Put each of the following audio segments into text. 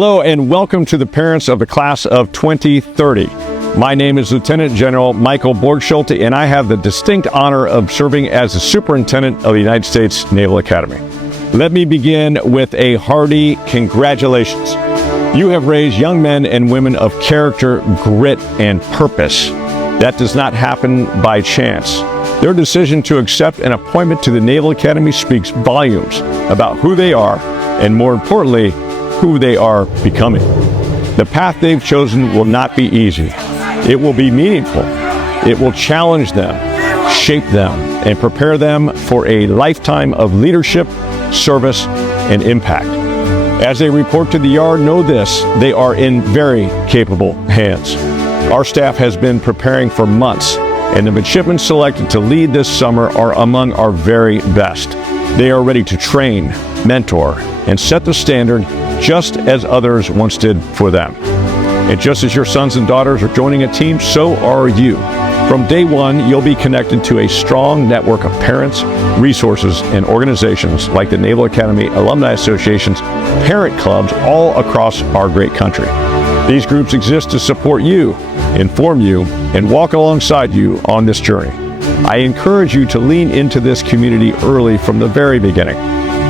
Hello and welcome to the parents of the class of 2030. My name is Lieutenant General Michael Borgschulte, and I have the distinct honor of serving as the Superintendent of the United States Naval Academy. Let me begin with a hearty congratulations. You have raised young men and women of character, grit, and purpose. That does not happen by chance. Their decision to accept an appointment to the Naval Academy speaks volumes about who they are, and more importantly, who they are becoming. The path they've chosen will not be easy. It will be meaningful. It will challenge them, shape them, and prepare them for a lifetime of leadership, service, and impact. As they report to the yard, know this: they are in very capable hands. Our staff has been preparing for months, and the midshipmen selected to lead this summer are among our very best. They are ready to train, mentor, and set the standard just as others once did for them. And just as your sons and daughters are joining a team, so are you. From day one, you'll be connected to a strong network of parents, resources, and organizations like the Naval Academy Alumni Association's parent clubs all across our great country. These groups exist to support you, inform you, and walk alongside you on this journey. I encourage you to lean into this community early from the very beginning.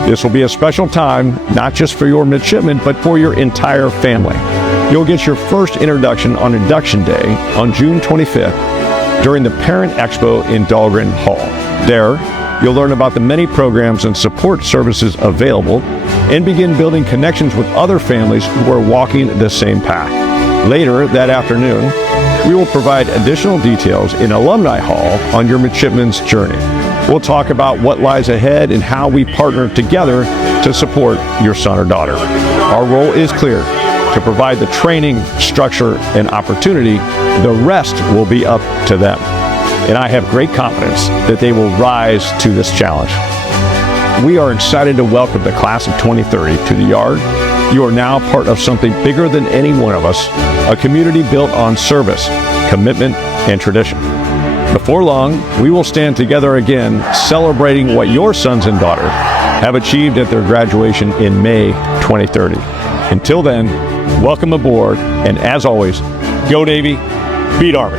This will be a special time, not just for your midshipmen, but for your entire family. You'll get your first introduction on Induction Day on June 25th during the Parent Expo in Dahlgren Hall. There, you'll learn about the many programs and support services available and begin building connections with other families who are walking the same path. Later that afternoon, we will provide additional details in Alumni Hall on your midshipmen's journey. We'll talk about what lies ahead and how we partner together to support your son or daughter. Our role is clear: to provide the training, structure, and opportunity. The rest will be up to them. And I have great confidence that they will rise to this challenge. We are excited to welcome the class of 2030 to the yard. You are now part of something bigger than any one of us, a community built on service, commitment, and tradition. Before long, we will stand together again, celebrating what your sons and daughters have achieved at their graduation in May 2030. Until then, welcome aboard, and as always, go Navy, beat Army.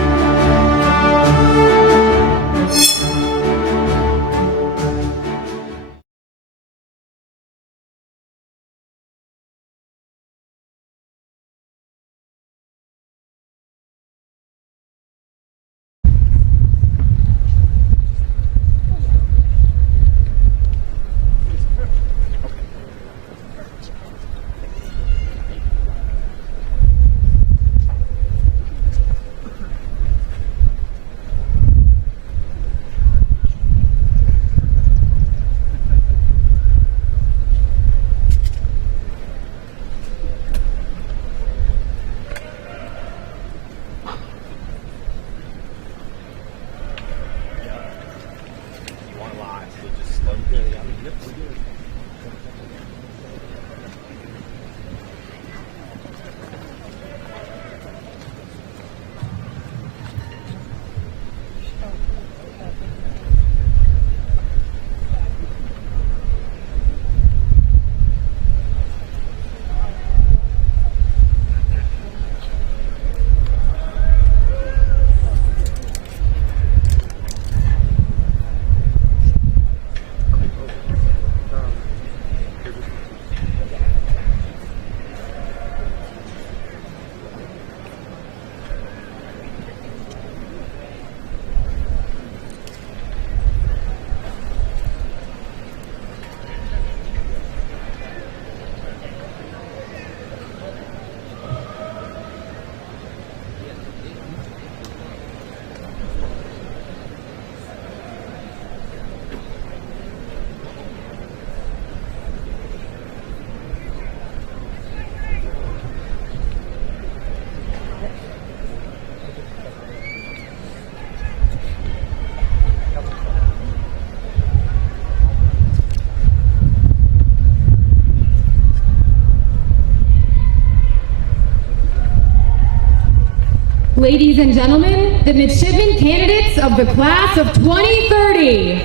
Ladies and gentlemen, the midshipmen candidates of the class of 2030.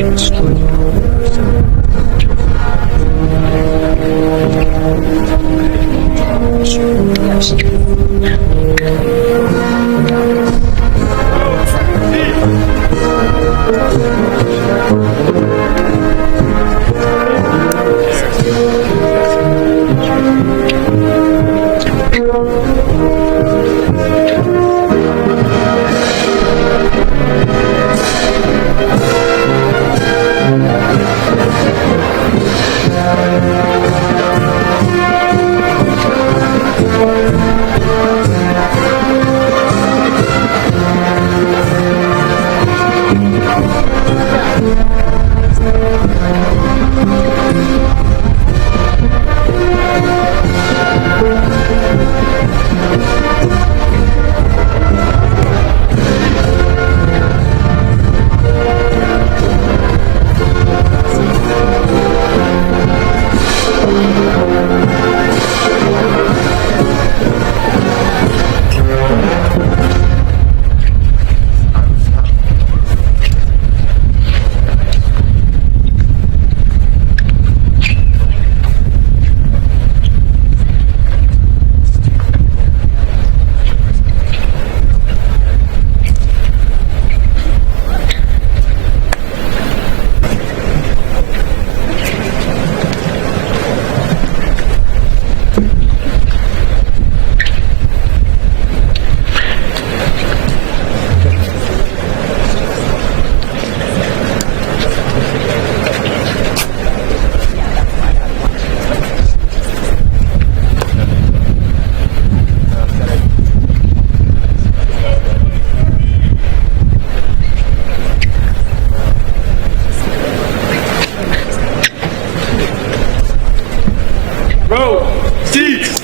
It's Row, seats.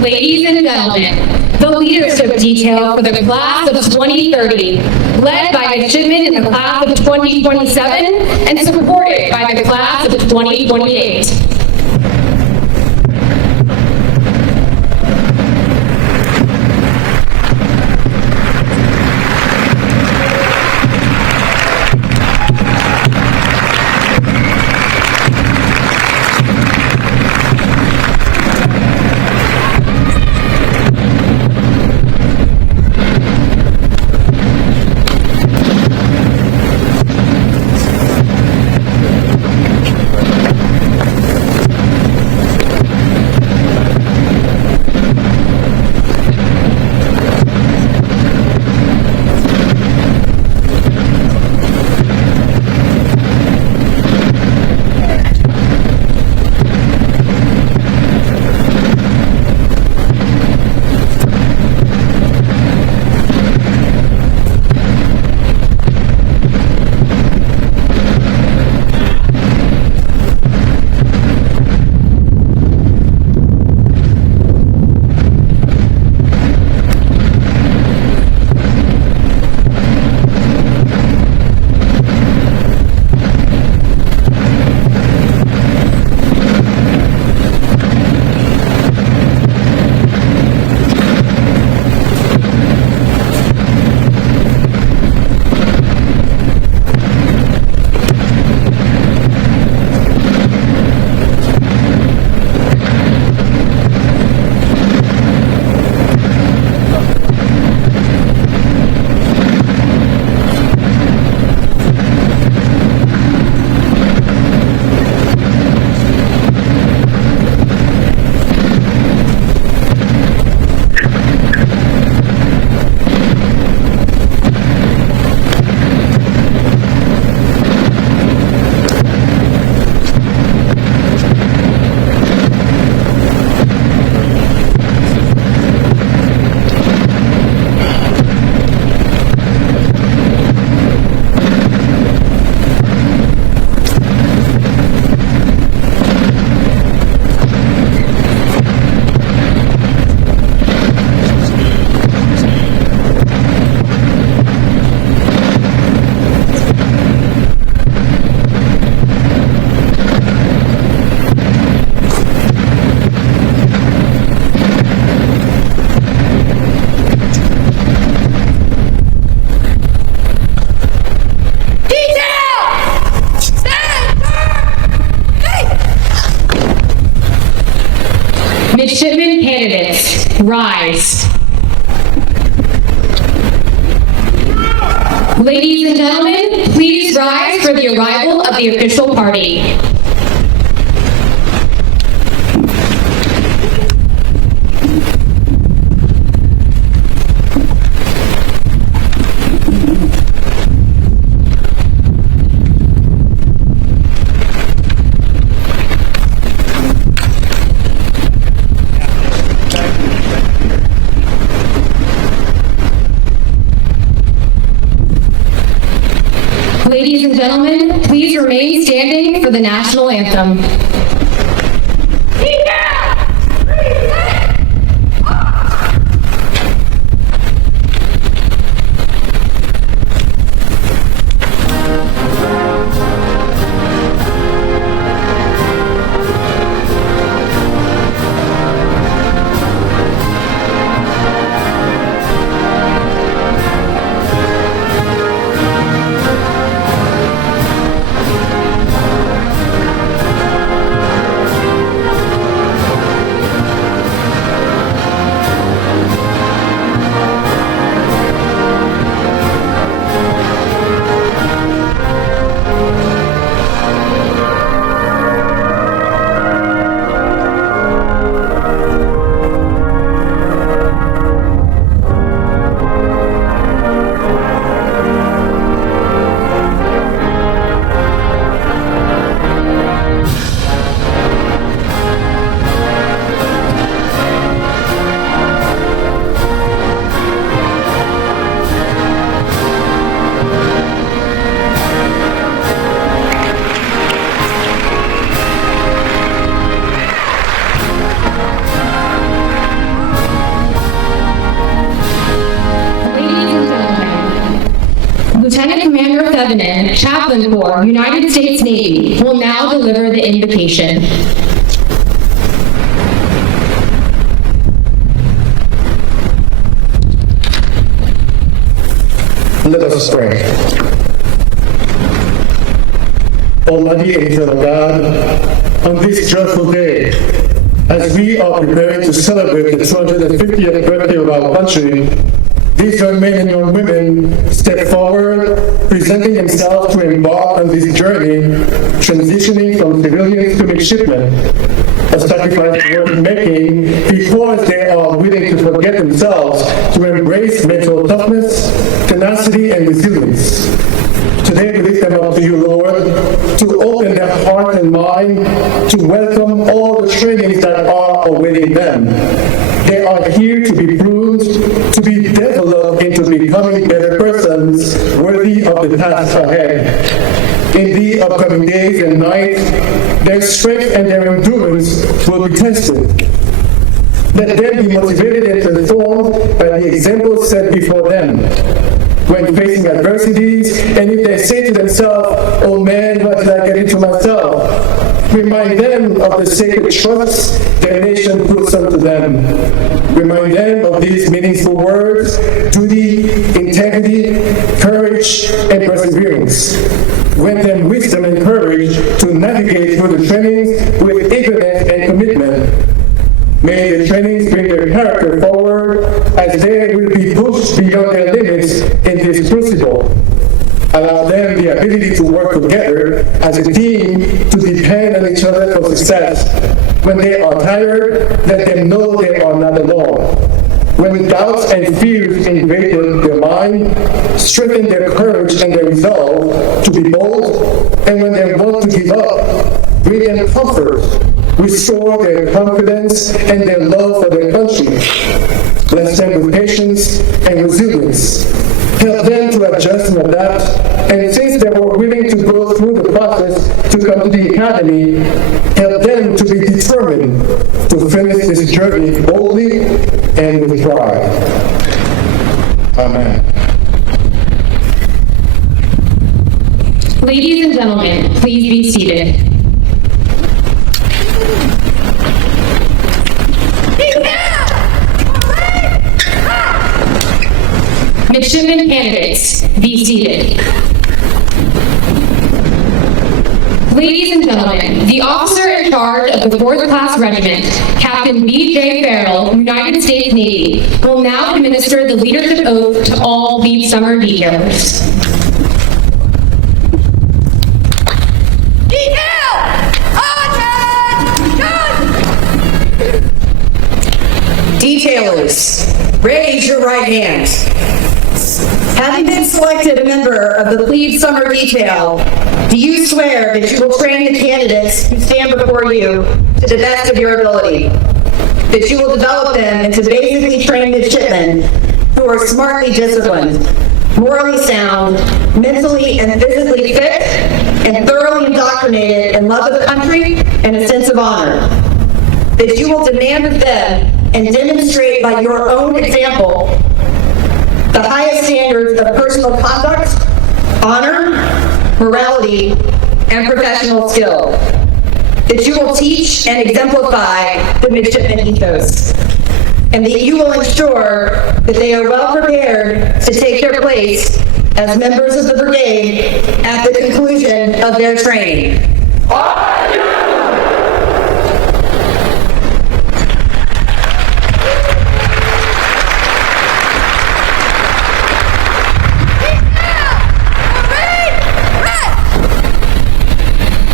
Ladies and gentlemen, the leadership detail for the class of 2030, led by midshipmen in the class of 2027 and supported by the class of 2028. Midshipman candidates, rise. Ladies and gentlemen, please rise for the arrival of the official party. Ladies and gentlemen, please remain standing for the national anthem. Lebanon, Chaplain Corps, United States Navy, will now deliver the invocation. Let us pray. Almighty and eternal God, on this joyful day, as we are preparing to celebrate the 250th birthday of our country, these young men and young women step forward, presenting themselves to embark on this journey, transitioning from civilians to midshipmen, a sacrifice worth making because they are willing to forget themselves to embrace mental toughness, tenacity, and resilience. Today we lift them up to you, Lord, to open their heart and mind, to welcome all the trainings that are awaiting them. They are here to be pruned, to be developed into becoming better persons worthy of the task ahead. In the upcoming days and nights, their strength and their endurance will be tested. Let them be motivated and transformed by the example set before them. When facing adversities, and if they say to themselves, "Oh man, what did I get into myself?" Remind them of the sacred trust their nation puts unto them. Remind them of these meaningful words: duty, integrity, courage, and perseverance. Grant them wisdom and courage to navigate through the trainings with eagerness and commitment. May the trainings bring their character forward as they will be pushed beyond their limits in this crucible. Allow them the ability to work together as a team to depend on each other for success. When they are tired, let them know they are not alone. When doubts and fears invade their mind, strengthen their courage and their resolve to be bold. And when they want to give up, bring them comfort. Restore their confidence and their love for their country. Bless them with patience and resilience. Help them to adjust and adapt. And since they were willing to go through the process to come to the academy, help them to be determined to finish this journey boldly and with pride. Amen. Ladies and gentlemen, please be seated. Midshipman candidates, be seated. Ladies and gentlemen, the officer in charge of the 4th Class Regiment, Captain B.J. Farrell, United States Navy, will now administer the leadership oath to all Lead Summer detailers. Detailers, raise your right hand. Having been selected a member of the Lead Summer Detail, do you swear that you will train the candidates who stand before you to the best of your ability? That you will develop them into basically trained midshipmen who are smartly disciplined, morally sound, mentally and physically fit, and thoroughly indoctrinated in love of the country and a sense of honor? That you will demand of them and demonstrate by your own example the highest standards of personal conduct, honor, morality, and professional skill. That you will teach and exemplify the midshipman ethos. And that you will ensure that they are well prepared to take their place as members of the brigade at the conclusion of their training.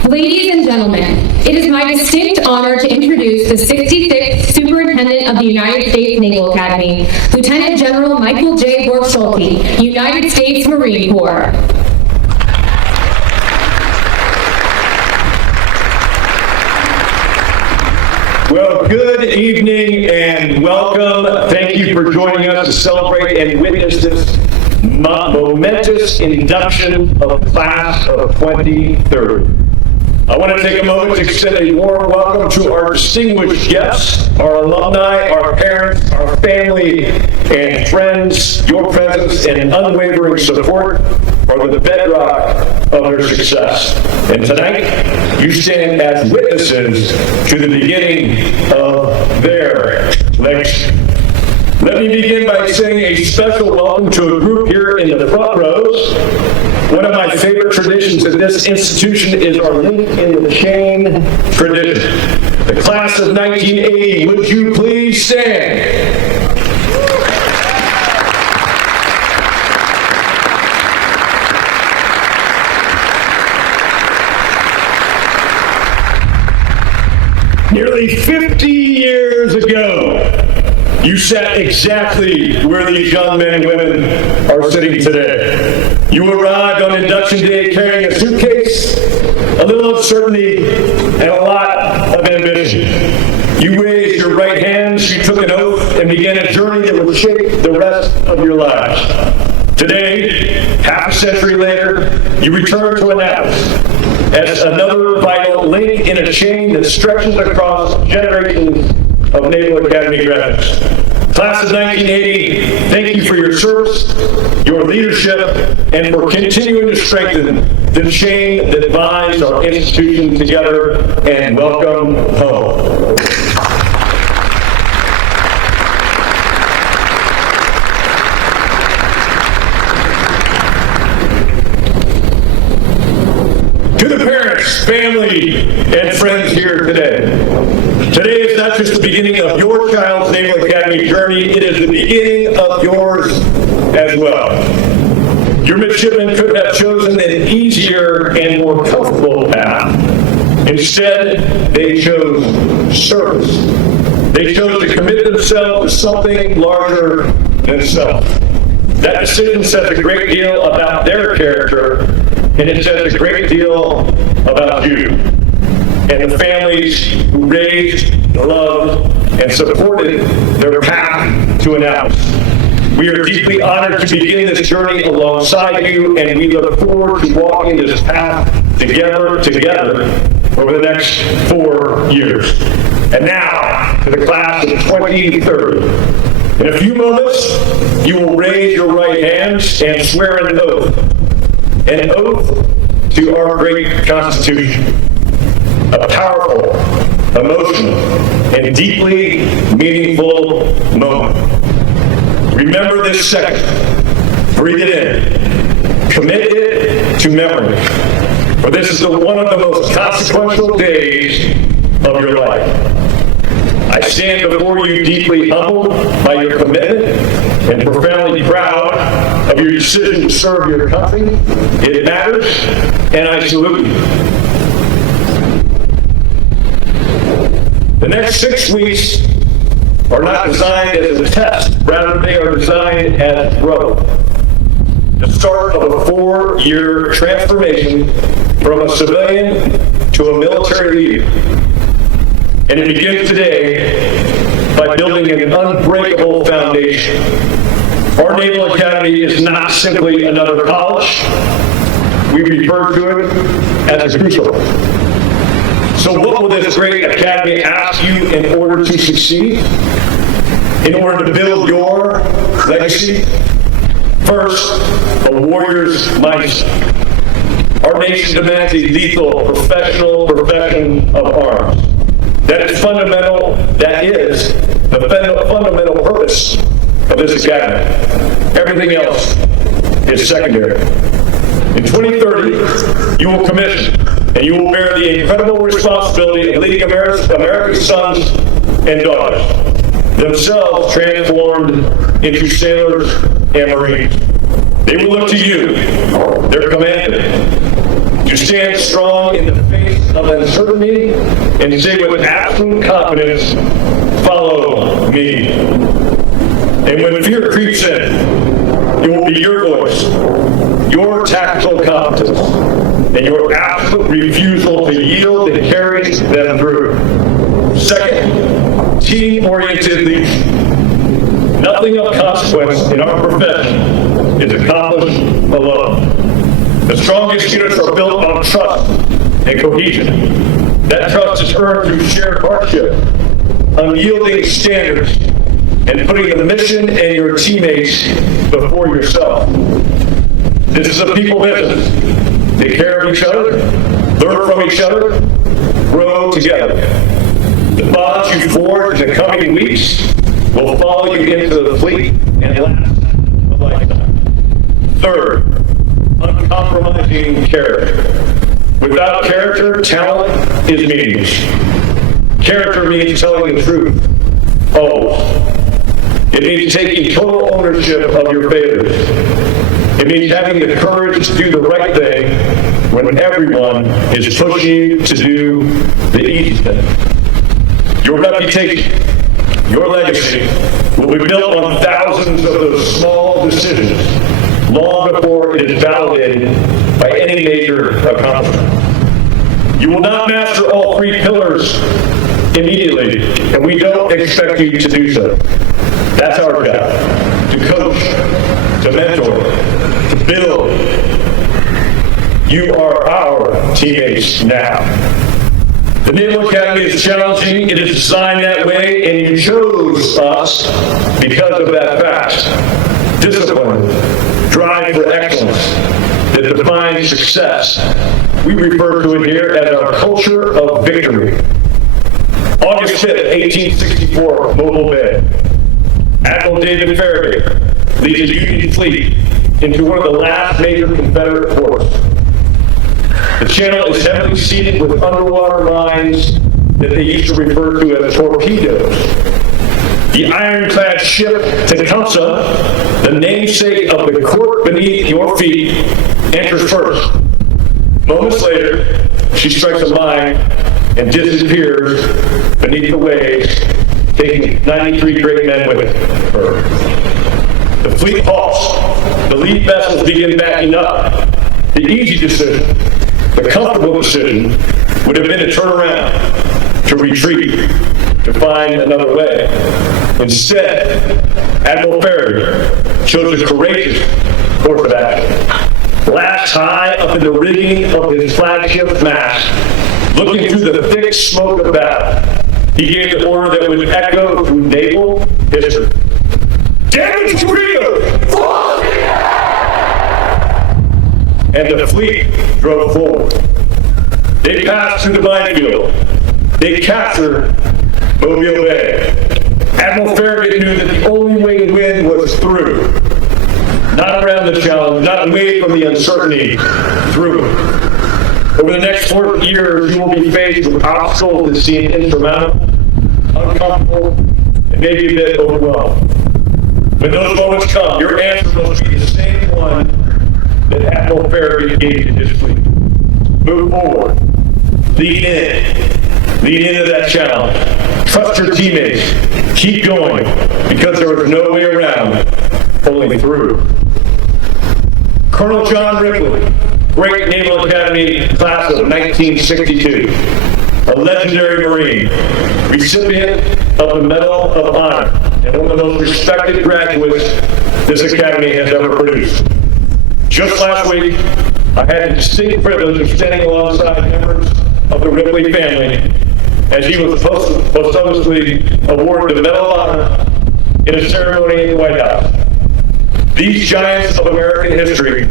Ladies and gentlemen, it is my distinct honor to introduce the 66th Superintendent of the United States Naval Academy, Lieutenant General Michael J. Borg-Schulte, United States Marine Corps. Well, good evening and welcome. Thank you for joining us to celebrate and witness this momentous induction of the class of 2030. I want to take a moment to extend a warm welcome to our distinguished guests, our alumni, our parents, our family, and friends. Your presence and unwavering support are the bedrock of their success. And tonight, you stand as witnesses to the beginning of their legacy. Let me begin by saying a special welcome to a group here in the front rows. One of my favorite traditions at this institution is our link in the chain tradition. The class of 1980, would you please stand? Nearly 50 years ago, you sat exactly where these young men and women are sitting today. You arrived on induction day carrying a suitcase, a little uncertainty, and a lot of ambition. You raised your right hands, you took an oath, and began a journey that would shape the rest of your lives. Today, half a century later, you return to Annapolis as another vital link in a chain that stretches across generations of Naval Academy graduates. Class of 1980, thank you for your service, your leadership, and for continuing to strengthen the chain that binds our institution together, and welcome home. To the parents, family, and friends here today. Today is not just the beginning of your child's Naval Academy journey, it is the beginning of yours as well. Your midshipmen could have chosen an easier and more comfortable path. Instead, they chose service. They chose to commit themselves to something larger than self. That decision says a great deal about their character, and it says a great deal about you and the families who raised, loved, and supported their path to Annapolis. We are deeply honored to begin this journey alongside you, and we look forward to walking this path together over the next 4 years. And now, to the class of 2030. In a few moments, you will raise your right hands and swear an oath to our great Constitution. A powerful, emotional, and deeply meaningful moment. Remember this second. Breathe it in. Commit it to memory. For this is one of the most consequential days of your life. I stand before you deeply humbled by your commitment and profoundly proud of your decision to serve your country. It matters, and I salute you. The next 6 weeks are not designed as a test, rather they are designed as growth. The start of a 4-year transformation from a civilian to a military leader. And it begins today by building an unbreakable foundation. Our Naval Academy is not simply another college. We refer to it as a crucial. So what will this great academy ask you in order to succeed? In order to build your legacy? First, a warrior's mindset. Our nation demands a lethal, professional profession of arms. That is fundamental, that is the fundamental purpose of this academy. Everything else is secondary. In 2030, you will commission and you will bear the incredible responsibility of leading America's sons and daughters, themselves transformed into sailors and Marines. They will look to you, their commander, to stand strong in the face of uncertainty and say with absolute confidence, follow me. And when fear creeps in, it will be your voice, your tactical competence, and your absolute refusal to yield that carries them through. Second, team-oriented leadership. Nothing of consequence in our profession is accomplished alone. The strongest units are built on trust, and cohesion. That trust is earned through shared hardship, unyielding standards, and putting the mission and your teammates before yourself. This is a people business. Take care of each other, learn from each other, grow together. The bonds you forge in the coming weeks will follow you into the fleet and last a lifetime. Third, uncompromising character. Without character, talent is meaningless. Character means telling the truth, always. It means taking total ownership of your failures. It means having the courage to do the right thing when everyone is pushing you to do the easy thing. Your reputation, your legacy will be built on thousands of those small decisions long before it is validated by any major accomplishment. You will not master all three pillars immediately, and we don't expect you to do so. That's our job, to coach, to mentor, to build. You are our teammates now. The Naval Academy is challenging. It is designed that way, and you chose us because of that fact. Discipline, drive for excellence that defines success. We refer to it here as our culture of victory. August 5th, 1864, Mobile Bay. Admiral David Farragut leads a Union fleet into one of the last major Confederate ports. The channel is heavily seeded with underwater mines that they used to refer to as torpedoes. The ironclad ship Tecumseh, the namesake of the court beneath your feet, enters first. Moments later, she strikes a mine and disappears beneath the waves, taking 93 great men with her. The fleet halts. The lead vessels begin backing up. The easy decision, the comfortable decision, would have been to turn around, to retreat, to find another way. Instead, Admiral Farragut chose a courageous course of action. Lashed high up in the rigging of his flagship mast, looking through the thick smoke of battle, he gave the order that would echo through naval history. Damage torpedoes! And the fleet drove forward. They passed through the minefield. They captured Mobile Bay. Admiral Farragut knew that the only way to win was through. Not around the challenge, not away from the uncertainty, through. Over the next 40 years, you will be faced with obstacles that seem insurmountable, uncomfortable, and maybe a bit overwhelming. When those moments come, your answer must be the same one that Admiral Farragut gave to his fleet. Move forward. Lean in. Lean into that challenge. Trust your teammates. Keep going, because there is no way around, only through. Colonel John Ripley, great Naval Academy class of 1962, a legendary Marine, recipient of the Medal of Honor, and one of the most respected graduates this Academy has ever produced. Just last week, I had the distinct privilege of standing alongside members of the Ripley family as he was posthumously awarded the Medal of Honor in a ceremony in the White House. These giants of American history,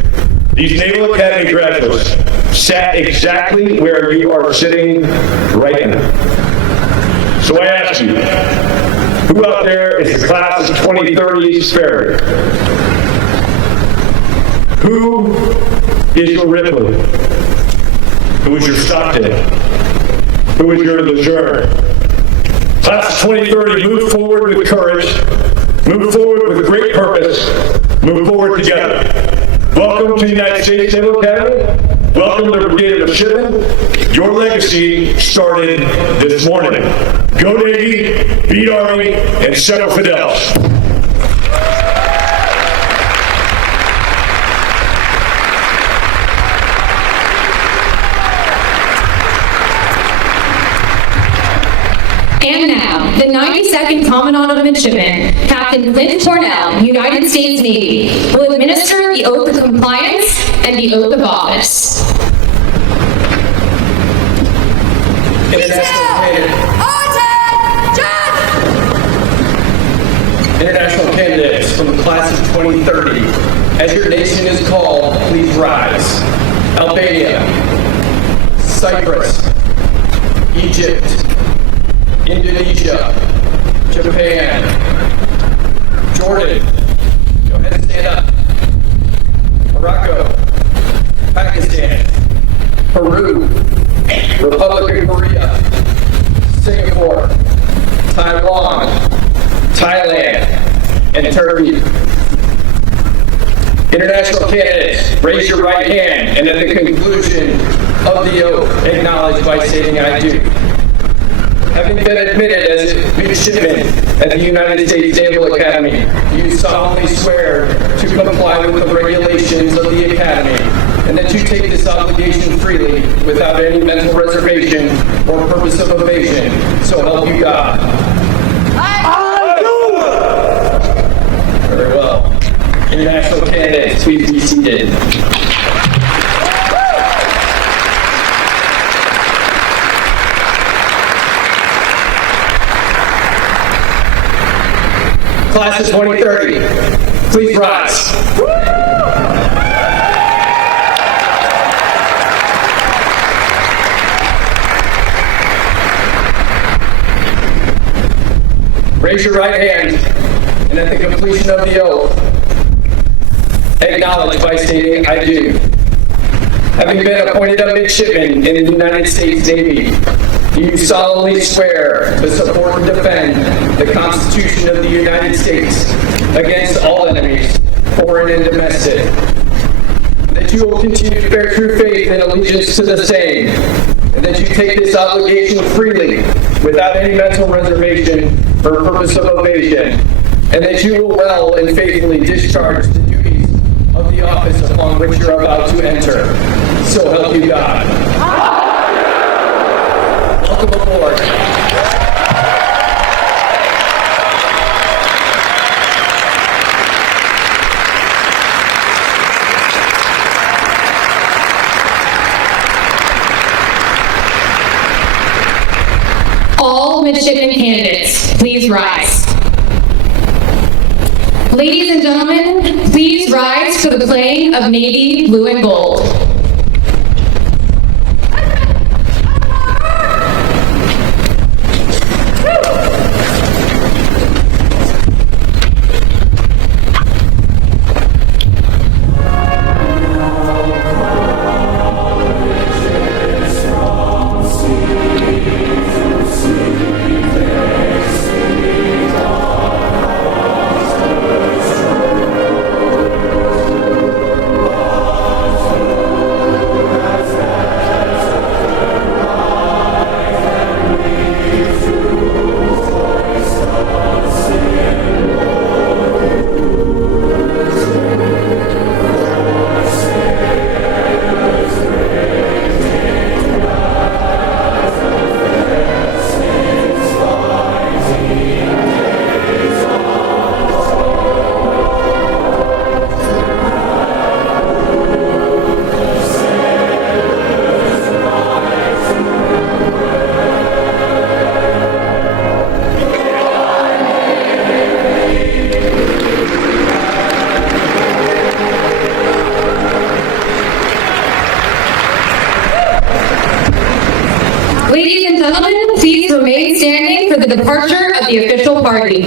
these Naval Academy graduates, sat exactly where you are sitting right now. So I ask you, who out there is the class of 2030 Farragut? Who is your Ripley? Who is your Stockton? Who is your Lejeune? Class of 2030, move forward with courage, move forward with great purpose, move forward together. Welcome to the United States Naval Academy. Welcome to the Brigade of Midshipmen. Your legacy started this morning. Go Navy, beat Army, and settle Fidelis. And now, the 92nd Commandant of Midshipmen, Captain Clint Cornell, United States Navy, will administer the oath of compliance and the oath of office. International candidates from the class of 2030. As your nation is called, please rise. Albania, Cyprus, Egypt, Indonesia, Japan, Jordan, go ahead and stand up. Morocco, Pakistan, Peru, Republic of Korea, Singapore, Taiwan, Thailand, and Turkey. International candidates, raise your right hand and at the conclusion of the oath, acknowledge by stating I do. Having been admitted as midshipman at the United States Naval Academy, you solemnly swear to comply with the regulations of the Academy and that you take this obligation freely without any mental reservation or purpose of evasion, so help you God. I do! Very well. International candidates, please be seated. Class of 2030, please rise. Raise your right hand, and at the completion of the oath, acknowledge by stating, I do. Having been appointed a midshipman in the United States Navy, do you solemnly swear to support and defend the Constitution of the United States against all enemies, foreign and domestic, that you will continue to bear true faith and allegiance to the same, and that you take this obligation freely without any mental reservation or purpose of evasion, and that you will well and faithfully discharge the duties of the office upon which you're about to enter. So help you God. Welcome aboard. All midshipman candidates, please rise. Ladies and gentlemen, please rise for the playing of Navy Blue and Gold. Ladies and gentlemen, please remain standing for the departure of the official party.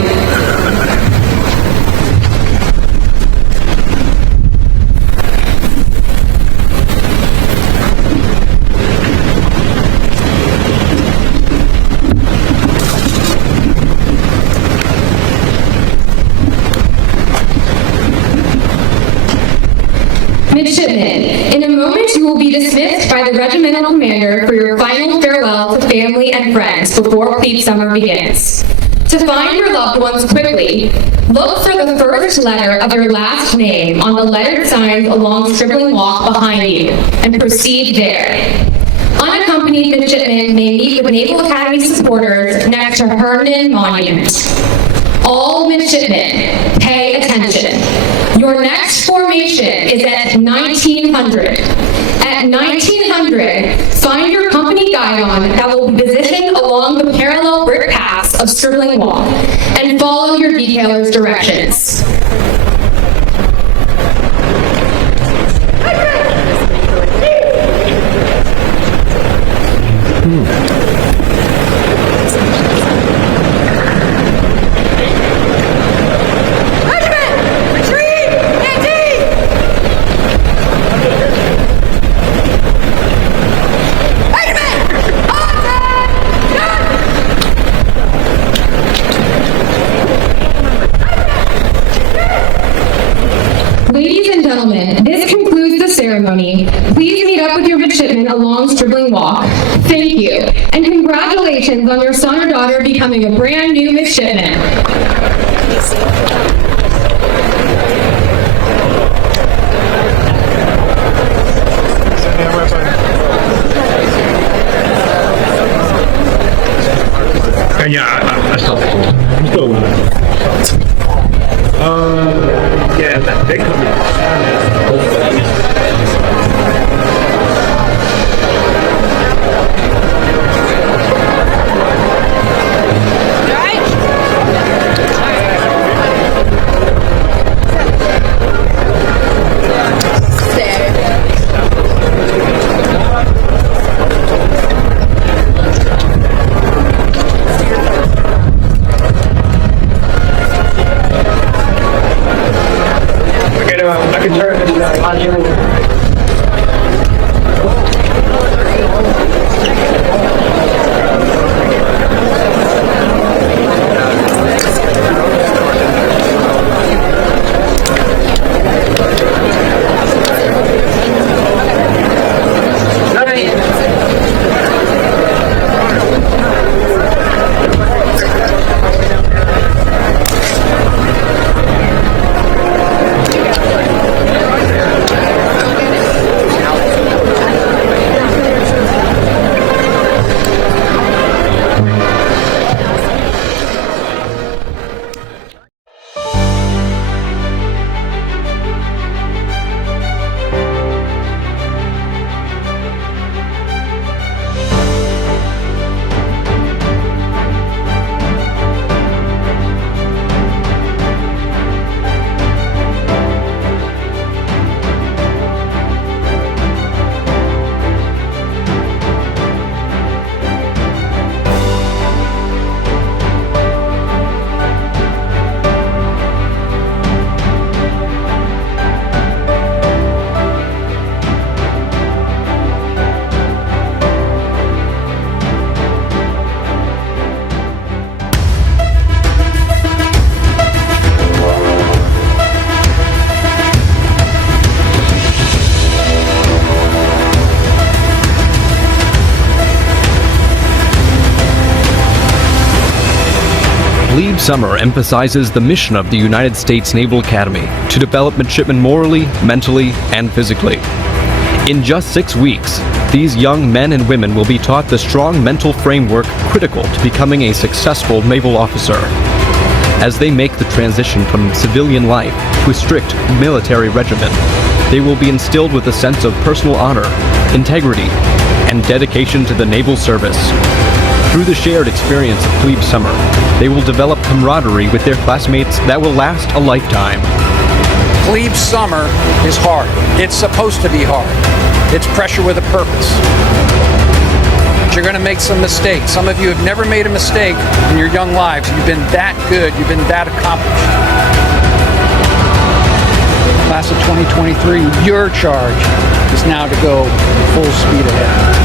Midshipmen, in a moment you will be dismissed by the regimental commander for your final farewell to family and friends before plebe summer begins. To find your loved ones quickly, look for the first letter of your last name on the lettered signs along Stripling Walk behind you, and proceed there. Unaccompanied midshipmen may meet with Naval Academy supporters next to Herndon Monument. All midshipmen, pay attention. Your next formation is at 1900. At 1900, find your company guidon that will be positioned along the parallel brick paths of Stribling Walk and follow your detailer's directions. Ladies and gentlemen, this concludes the ceremony. Please meet up with your midshipmen along Stribling Walk. Thank you, and congratulations on your son or daughter becoming a brand new midshipman. Plebe Summer emphasizes the mission of the United States Naval Academy to develop midshipmen morally, mentally, and physically. In just 6 weeks, these young men and women will be taught the strong mental framework critical to becoming a successful naval officer. As they make the transition from civilian life to a strict military regimen, they will be instilled with a sense of personal honor, integrity, and dedication to the naval service. Through the shared experience of Plebe Summer, they will develop camaraderie with their classmates that will last a lifetime. Plebe Summer is hard. It's supposed to be hard. It's pressure with a purpose. You're going to make some mistakes. Some of you have never made a mistake in your young lives. You've been that good. You've been that accomplished. Class of 2023, your charge is now to go full speed ahead.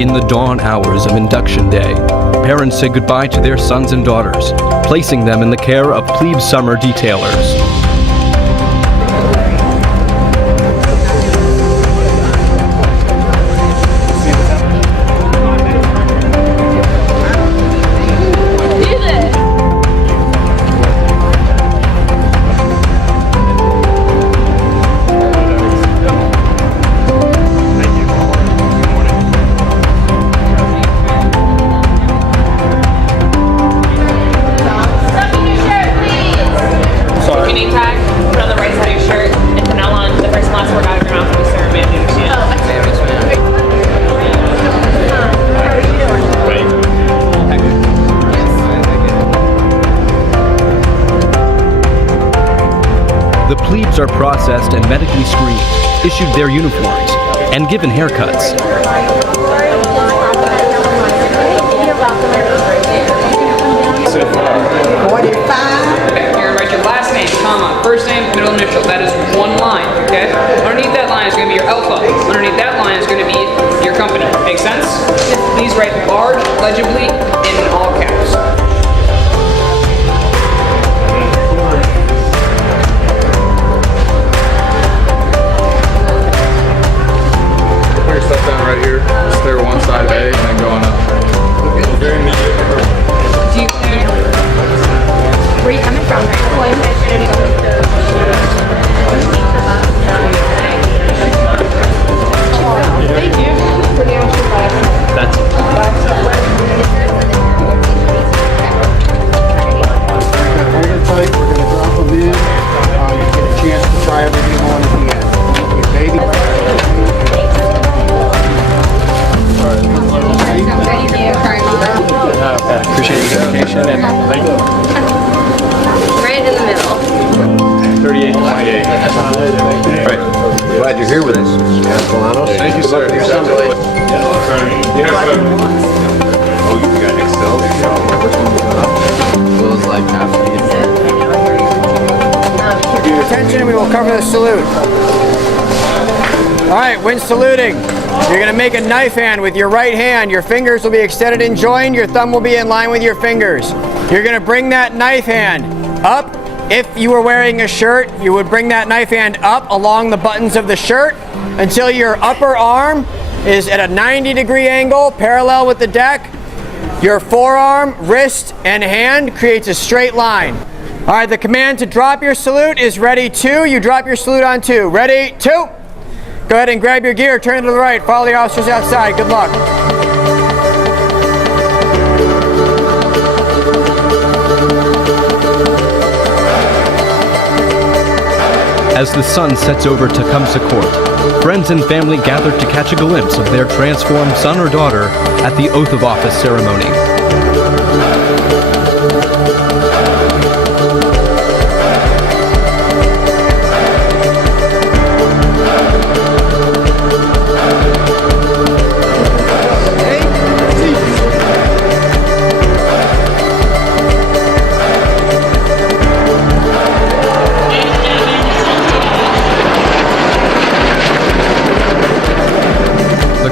In the dawn hours of induction day, parents say goodbye to their sons and daughters, placing them in the care of Plebe Summer detailers. plebes are processed and medically screened, issued their uniforms, and given haircuts. Here, write your last name, comma, first name, middle initial. That is one line, okay? Underneath that line is going to be your alpha. Underneath that line is going to be your company. Make sense? Please write large, legibly, in all caps. Put your stuff down right here. Just clear one side of A and then go on up. Where are you coming from? Thank you. That's Hold it tight, we're going to drop them in. You get a chance to try everything on at the end. Okay, baby? appreciate your dedication and thank you. Right in the middle. 38, 28. Right. Glad you're here with us. Thank you, sir. Oh, you got Excel? Feels like half Attention, we will cover the salute. All right, when saluting, you're going to make a knife hand with your right hand. Your fingers will be extended and joined. Your thumb will be in line with your fingers. You're going to bring that knife hand up. If you were wearing a shirt, you would bring that knife hand up along the buttons of the shirt until your upper arm is at a 90-degree angle, parallel with the deck. Your forearm, wrist, and hand creates a straight line. All right, the command to drop your salute is ready, 2. You drop your salute on 2. Ready, 2. Go ahead and grab your gear, turn to the right, follow the officers outside. Good luck. As the sun sets over Tecumseh Court, friends and family gather to catch a glimpse of their transformed son or daughter at the oath of office ceremony.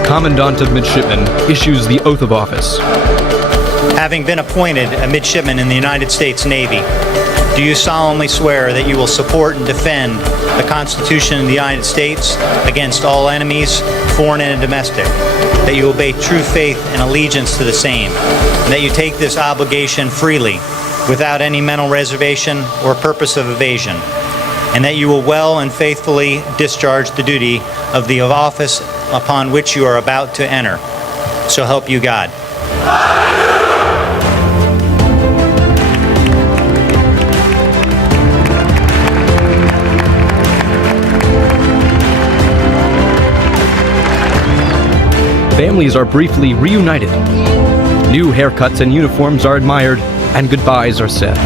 Commandant of Midshipmen issues the oath of office. Having been appointed a midshipman in the United States Navy, do you solemnly swear that you will support and defend the Constitution of the United States against all enemies, foreign and domestic, that you will obey true faith and allegiance to the same, and that you take this obligation freely, without any mental reservation or purpose of evasion, and that you will well and faithfully discharge the duty of the office upon which you are about to enter. So help you God. Families are briefly reunited. New haircuts and uniforms are admired, and goodbyes are said.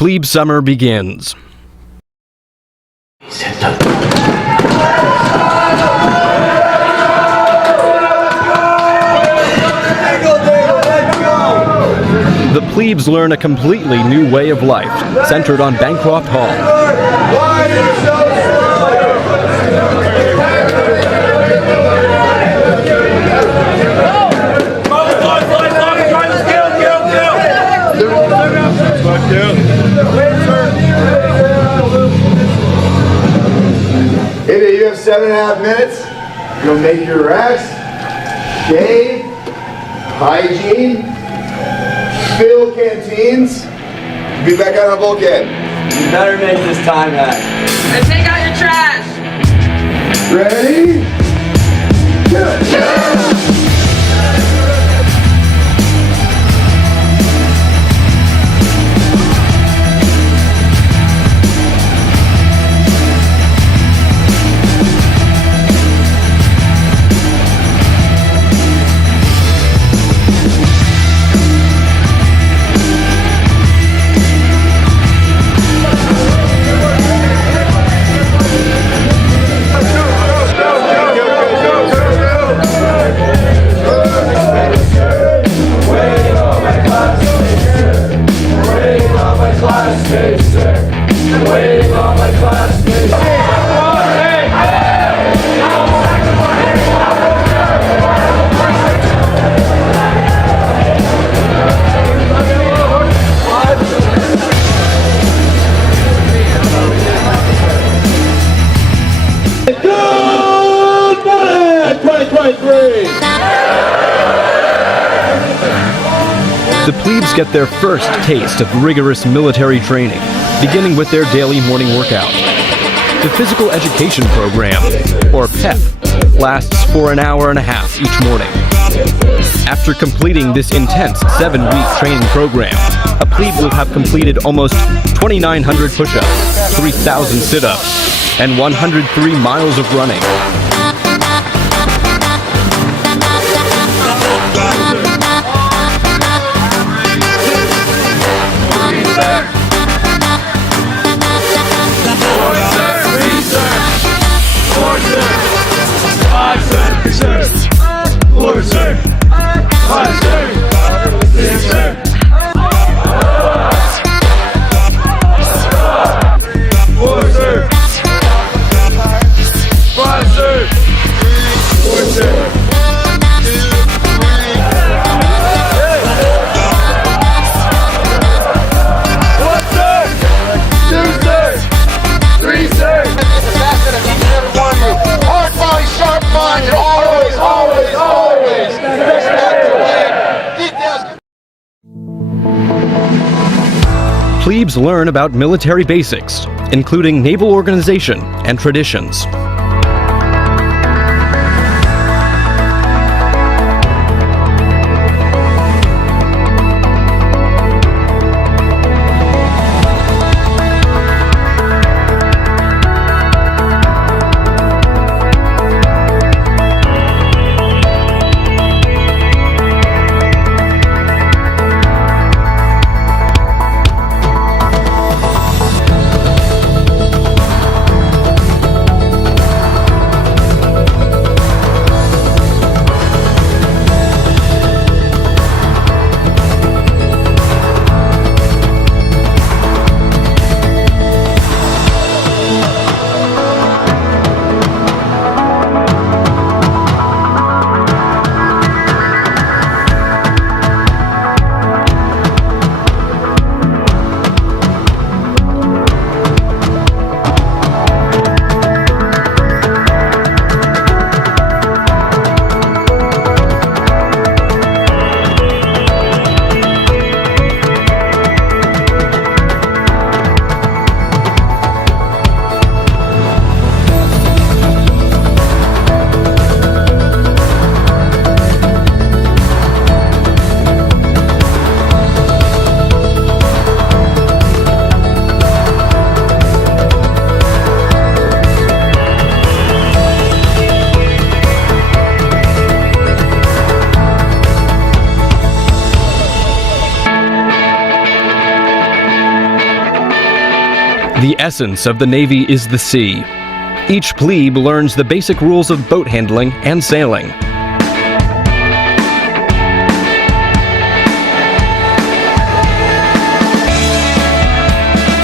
Plebe summer begins. The plebes learn a completely new way of life, centered on Bancroft Hall. Hey, you have 7.5 minutes. You'll make your rest, shave, hygiene, fill canteens, be back on the bulkhead. You better make this time hack. And take out your trash. Ready? Yeah. The plebes get their first taste of rigorous military training, beginning with their daily morning workout. The Physical Education Program, or PEP, lasts for an hour and a half each morning. After completing this intense 7-week training program, a plebe will have completed almost 2,900 push-ups, 3,000 sit-ups, and 103 miles of running. Plebes learn about military basics, including naval organization and traditions. The essence of the Navy is the sea. Each plebe learns the basic rules of boat handling and sailing.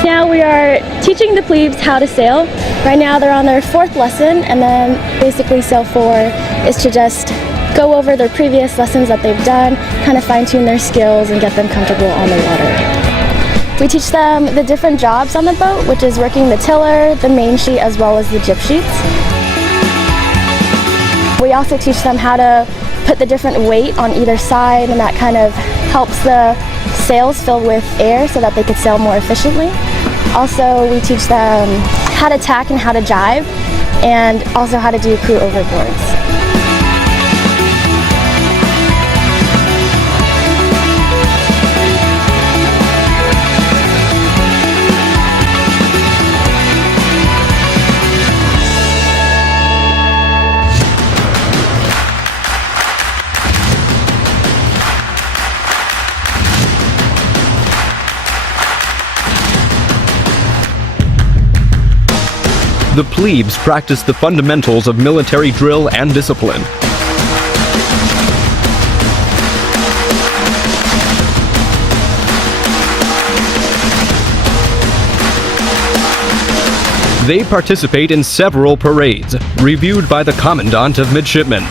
Now we are teaching the plebes how to sail. Right now they're on their 4th lesson, and then basically sail 4 is to just go over their previous lessons that they've done, kind of fine-tune their skills and get them comfortable on the water. We teach them the different jobs on the boat, which is working the tiller, the main sheet, as well as the jib sheets. We also teach them how to put the different weight on either side, and that kind of helps the sails fill with air so that they could sail more efficiently. Also, we teach them how to tack and how to jibe, and also how to do crew overboards. The plebes practice the fundamentals of military drill and discipline. They participate in several parades, reviewed by the Commandant of Midshipmen.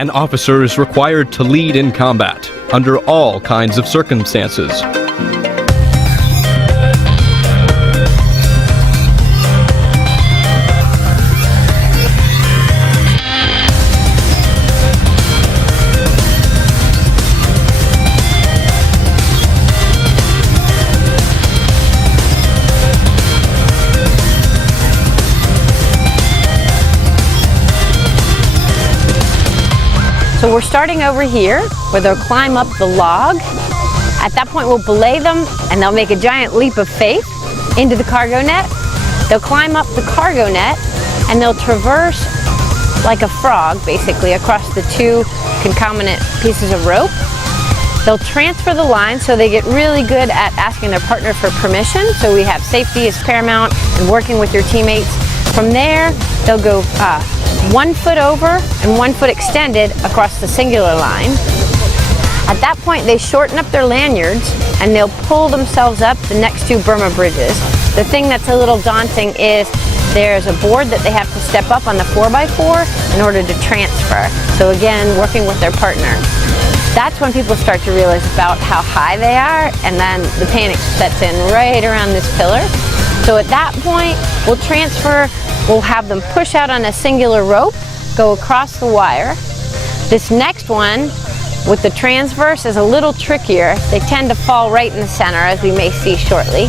An officer is required to lead in combat under all kinds of circumstances. So we're starting over here, where they'll climb up the log. At that point, we'll belay them, and they'll make a giant leap of faith into the cargo net. They'll climb up the cargo net, and they'll traverse like a frog, basically, across the 2 concomitant pieces of rope. They'll transfer the line, so they get really good at asking their partner for permission. So we have safety is paramount and working with your teammates. From there, they'll go 1 foot over and 1 foot extended across the singular line. At that point, they shorten up their lanyards and they'll pull themselves up the next 2 Burma bridges. The thing that's a little daunting is there's a board that they have to step up on the 4x4 in order to transfer. So again, working with their partner. That's when people start to realize about how high they are, and then the panic sets in right around this pillar. So at that point, we'll transfer. We'll have them push out on a singular rope, go across the wire. This next one with the transverse is a little trickier. They tend to fall right in the center, as we may see shortly.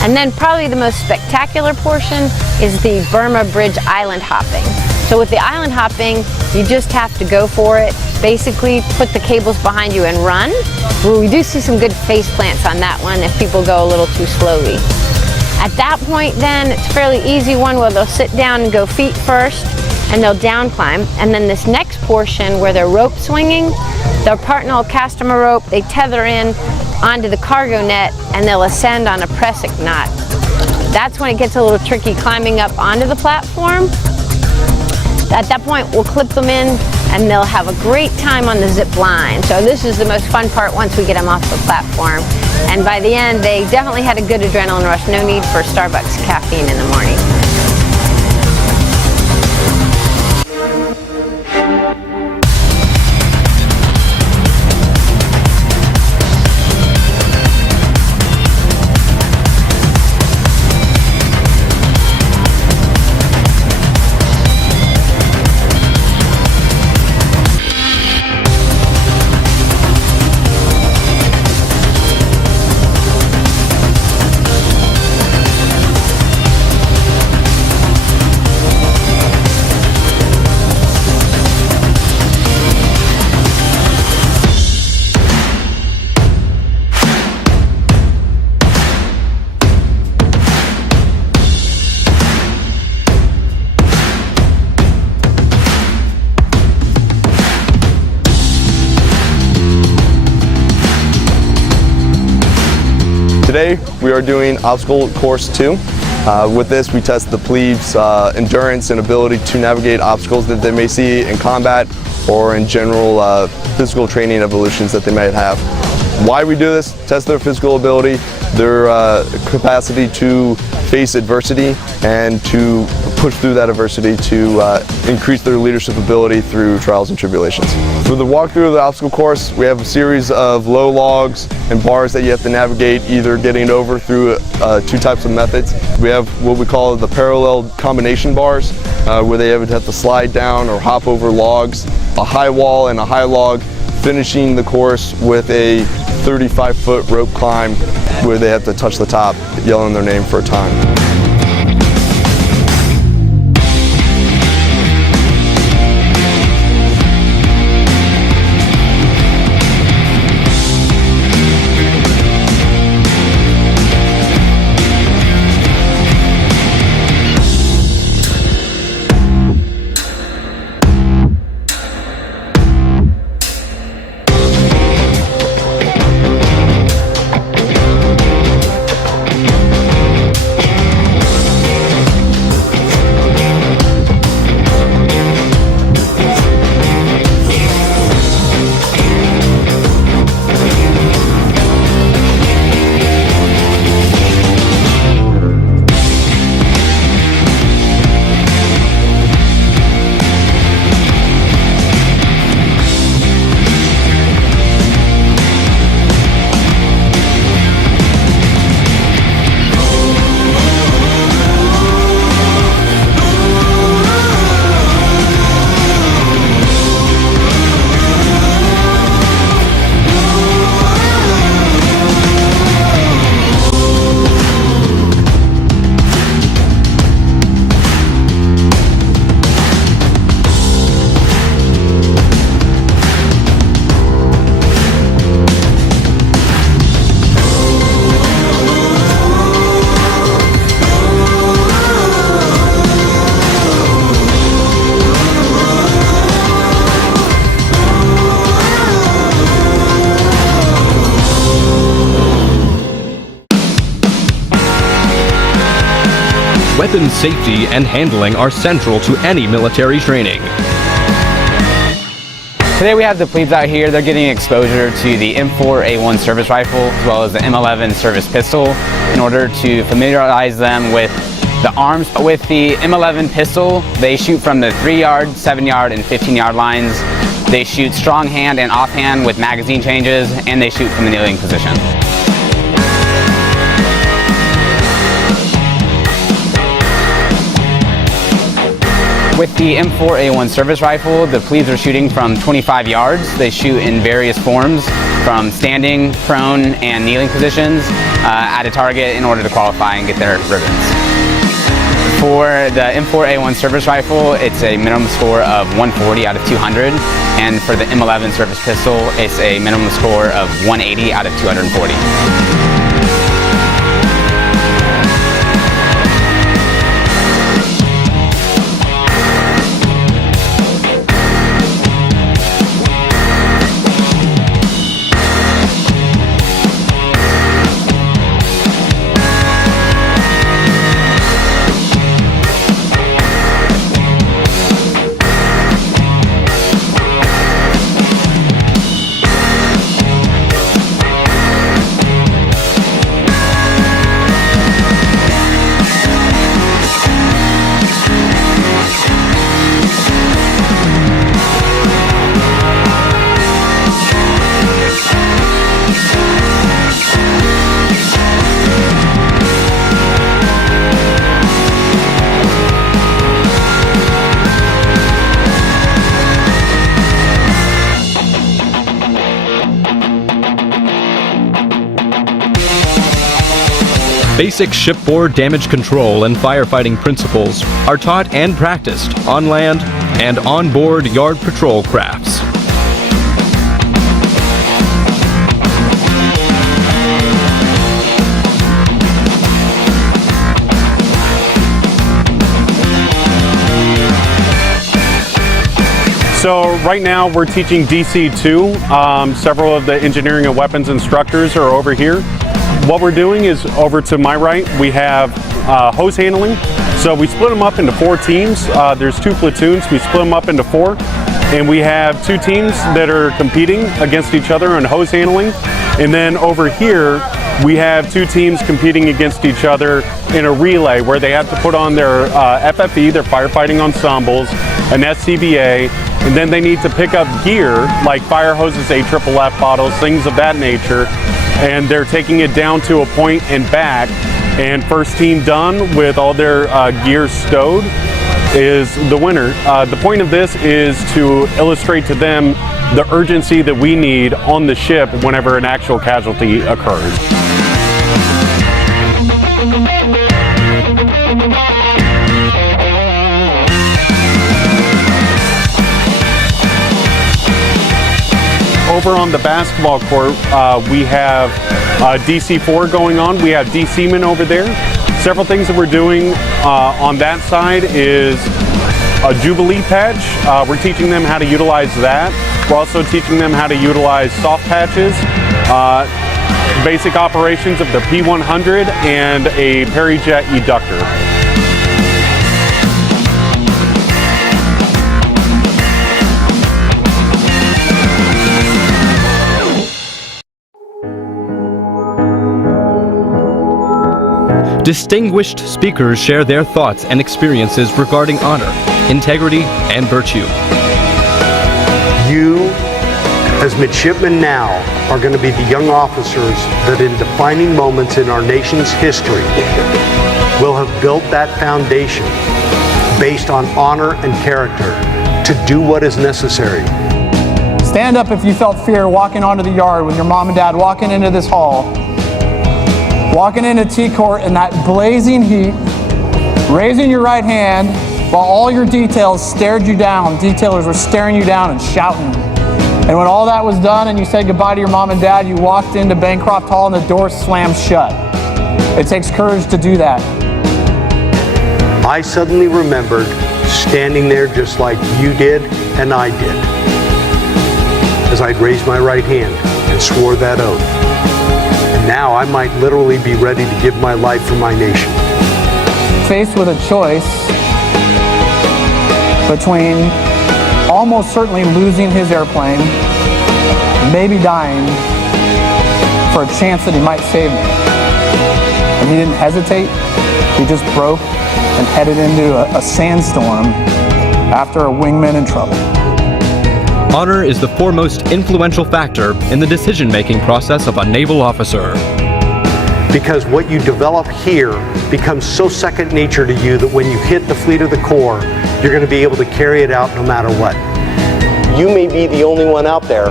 And then probably the most spectacular portion is the Burma Bridge island hopping. So with the island hopping, you just have to go for it. Basically, put the cables behind you and run. Well, we do see some good face plants on that one if people go a little too slowly. At that point then, it's a fairly easy one where they'll sit down and go feet first, and they'll down climb. And then this next portion where they're rope swinging, their partner will cast them a rope, they tether in onto the cargo net, and they'll ascend on a pressing knot. That's when it gets a little tricky climbing up onto the platform. At that point, we'll clip them in and they'll have a great time on the zip line. So this is the most fun part once we get them off the platform. And by the end, they definitely had a good adrenaline rush. No need for Starbucks caffeine in the morning. Today we are doing obstacle course 2. With this we test the plebes' endurance and ability to navigate obstacles that they may see in combat or in general physical training evolutions that they might have. Why we do this? Test their physical ability, their capacity to face adversity and to push through that adversity to increase their leadership ability through trials and tribulations. For the walkthrough of the obstacle course, we have a series of low logs and bars that you have to navigate, either getting over through 2 types of methods. We have what we call the parallel combination bars, where they have to slide down or hop over logs, a high wall and a high log, finishing the course with a 35-foot rope climb where they have to touch the top, yelling their name for a time. Weapons safety and handling are central to any military training. Today we have the plebes out here. They're getting exposure to the M4A1 service rifle as well as the M11 service pistol in order to familiarize them with the arms. With the M11 pistol, they shoot from the 3-yard, 7-yard, and 15-yard lines. They shoot strong hand and offhand with magazine changes, and they shoot from the kneeling position. With the M4A1 service rifle, the plebes are shooting from 25 yards. They shoot in various forms, from standing, prone, and kneeling positions at a target in order to qualify and get their ribbons. For the M4A1 service rifle, it's a minimum score of 140 out of 200, and for the M11 service pistol, it's a minimum score of 180 out of 240. Basic shipboard damage control and firefighting principles are taught and practiced on land and on board yard patrol crafts. So right now we're teaching DC2. Several of the engineering and weapons instructors are over here. What we're doing is, over to my right, we have hose handling. So we split them up into 4 teams. There's 2 platoons. We split them up into 4. And we have 2 teams that are competing against each other on hose handling. And then over here, we have 2 teams competing against each other in a relay where they have to put on their FFE, their firefighting ensembles, an SCBA, and then they need to pick up gear like fire hoses, AFFF bottles, things of that nature, and they're taking it down to a point and back. And first team done with all their gear stowed is the winner. The point of this is to illustrate to them the urgency that we need on the ship whenever an actual casualty occurs. Over on the basketball court, we have DC4 going on. We have DC-men over there. Several things that we're doing on that side is a Jubilee patch. We're teaching them how to utilize that. We're also teaching them how to utilize soft patches, basic operations of the P100 and a Perijet eductor. Distinguished speakers share their thoughts and experiences regarding honor, integrity, and virtue. You, as midshipmen now, are going to be the young officers that in defining moments in our nation's history will have built that foundation based on honor and character to do what is necessary. Stand up if you felt fear walking onto the yard with your mom and dad walking into this hall, walking into T-Court in that blazing heat, raising your right hand while all your details stared you down. Detailers were staring you down and shouting. And when all that was done and you said goodbye to your mom and dad, you walked into Bancroft Hall and the door slammed shut. It takes courage to do that. I suddenly remembered standing there just like you did and I did, as I'd raised my right hand and swore that oath. And now I might literally be ready to give my life for my nation. Faced with a choice between almost certainly losing his airplane, maybe dying, for a chance that he might save me. And he didn't hesitate. He just broke and headed into a sandstorm after a wingman in trouble. Honor is the foremost influential factor in the decision-making process of a naval officer. Because what you develop here becomes so second nature to you that when you hit the fleet of the Corps, you're going to be able to carry it out no matter what. You may be the only one out there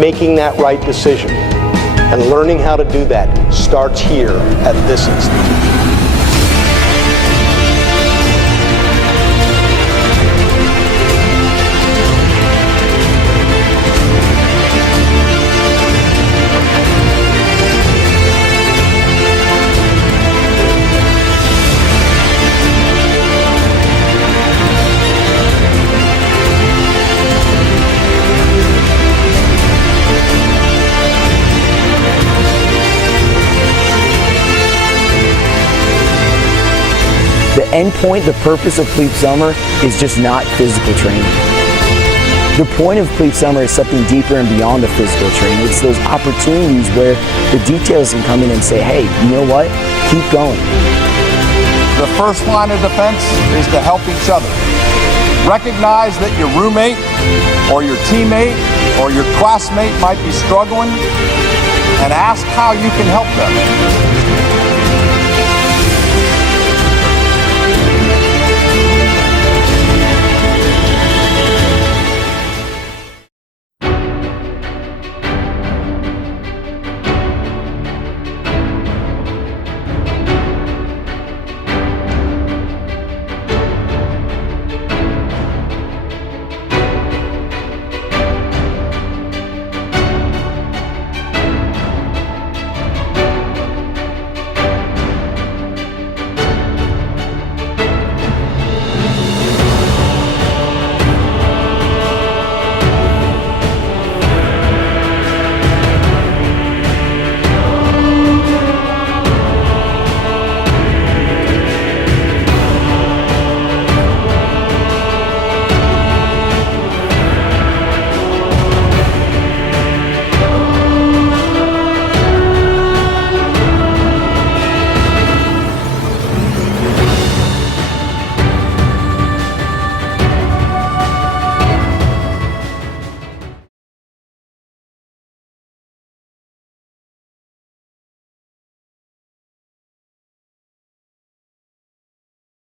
making that right decision. And learning how to do that starts here at this institution. The end point, the purpose of Plebe Summer is just not physical training. The point of Plebe Summer is something deeper and beyond the physical training. It's those opportunities where the details can come in and say, hey, you know what? Keep going. The first line of defense is to help each other. Recognize that your roommate or your teammate or your classmate might be struggling and ask how you can help them.